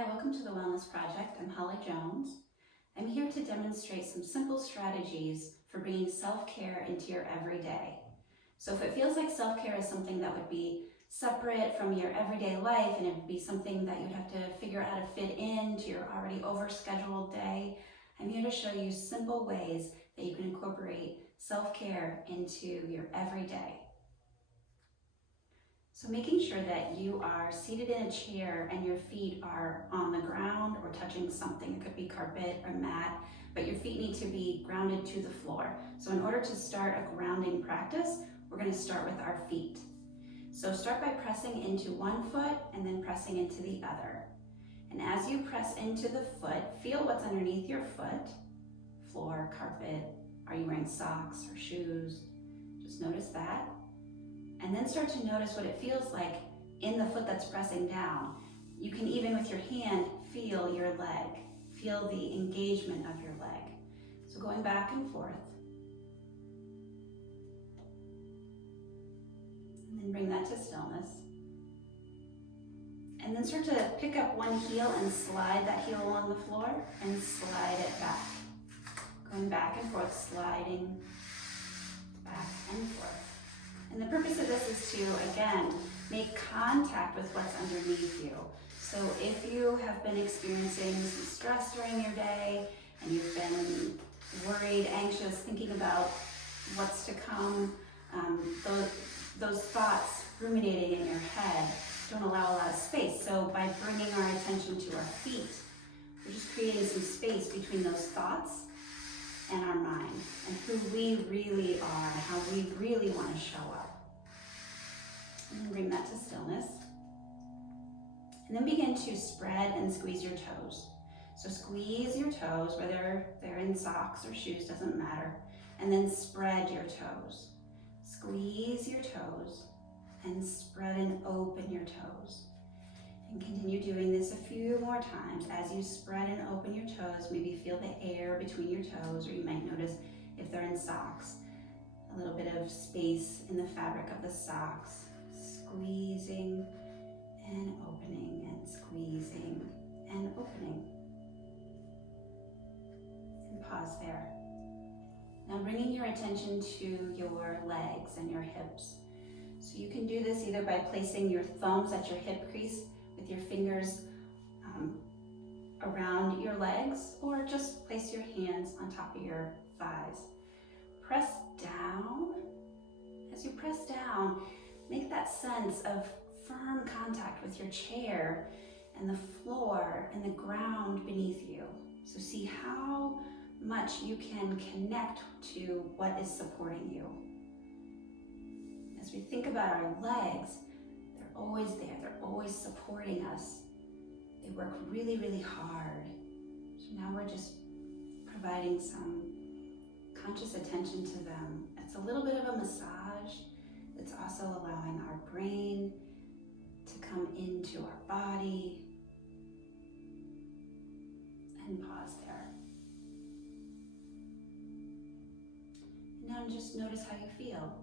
Hi, welcome to the Wellness Project. I'm Holly Jones. I'm here to demonstrate some simple strategies for bringing self-care into your everyday. So if it feels like self-care is something that would be separate from your everyday life and it would be something that you'd have to figure out how to fit into your already overscheduled day, I'm here to show you simple ways that you can incorporate self-care into your everyday. So making sure that you are seated in a chair and your feet are on the ground or touching something. It could be carpet or mat, but your feet need to be grounded to the floor. So in order to start a grounding practice, we're going to start with our feet. So start by pressing into one foot and then pressing into the other. And as you press into the foot, feel what's underneath your foot. Floor, carpet, are you wearing socks or shoes? Just notice that. And then start to notice what it feels like in the foot that's pressing down. You can even with your hand feel your leg, feel the engagement of your leg. So going back and forth. And then bring that to stillness. And then start to pick up one heel and slide that heel along the floor and slide it back. Going back and forth, sliding back and forth. And the purpose of this is to, again, make contact with what's underneath you. So if you have been experiencing some stress during your day and you've been worried, anxious, thinking about what's to come, those thoughts ruminating in your head don't allow a lot of space. So by bringing our attention to our feet, we're just creating some space between those thoughts and our mind, and who we really are, and how we really want to show up. And then bring that to stillness. And then begin to spread and squeeze your toes. So squeeze your toes, whether they're in socks or shoes, doesn't matter. And then spread your toes. Squeeze your toes and spread and open your toes. And continue doing this a few more times. As you spread and open your toes, maybe feel the air between your toes, or you might notice if they're in socks, a little bit of space in the fabric of the socks. Squeezing and opening and squeezing and opening. And pause there. Now bringing your attention to your legs and your hips. So you can do this either by placing your thumbs at your hip crease with your fingers around your legs, or just place your hands on top of your thighs. Press down. As you press down, make that sense of firm contact with your chair and the floor and the ground beneath you. So see how much you can connect to what is supporting you. As we think about our legs, they're always there, they're always supporting us. They work really, really hard. So now we're just providing some conscious attention to them. It's a little bit of a massage. It's also allowing our brain to come into our body. And pause there. And now just notice how you feel.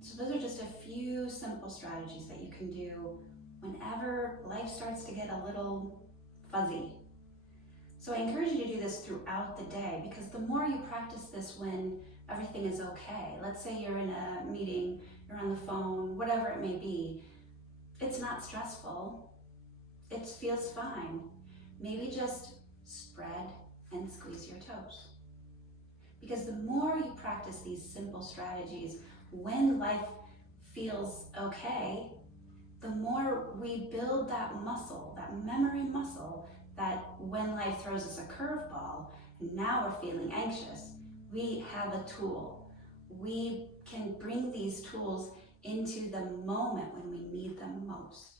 So those are just a few simple strategies that you can do whenever life starts to get a little fuzzy. So I encourage you to do this throughout the day, because the more you practice this when everything is okay, let's say you're in a meeting, you're on the phone, whatever it may be, it's not stressful, it feels fine. Maybe just spread and squeeze your toes. Because the more you practice these simple strategies when life feels okay, the more we build that muscle, that memory muscle, that when life throws us a curveball, and now we're feeling anxious, we have a tool. We can bring these tools into the moment when we need them most.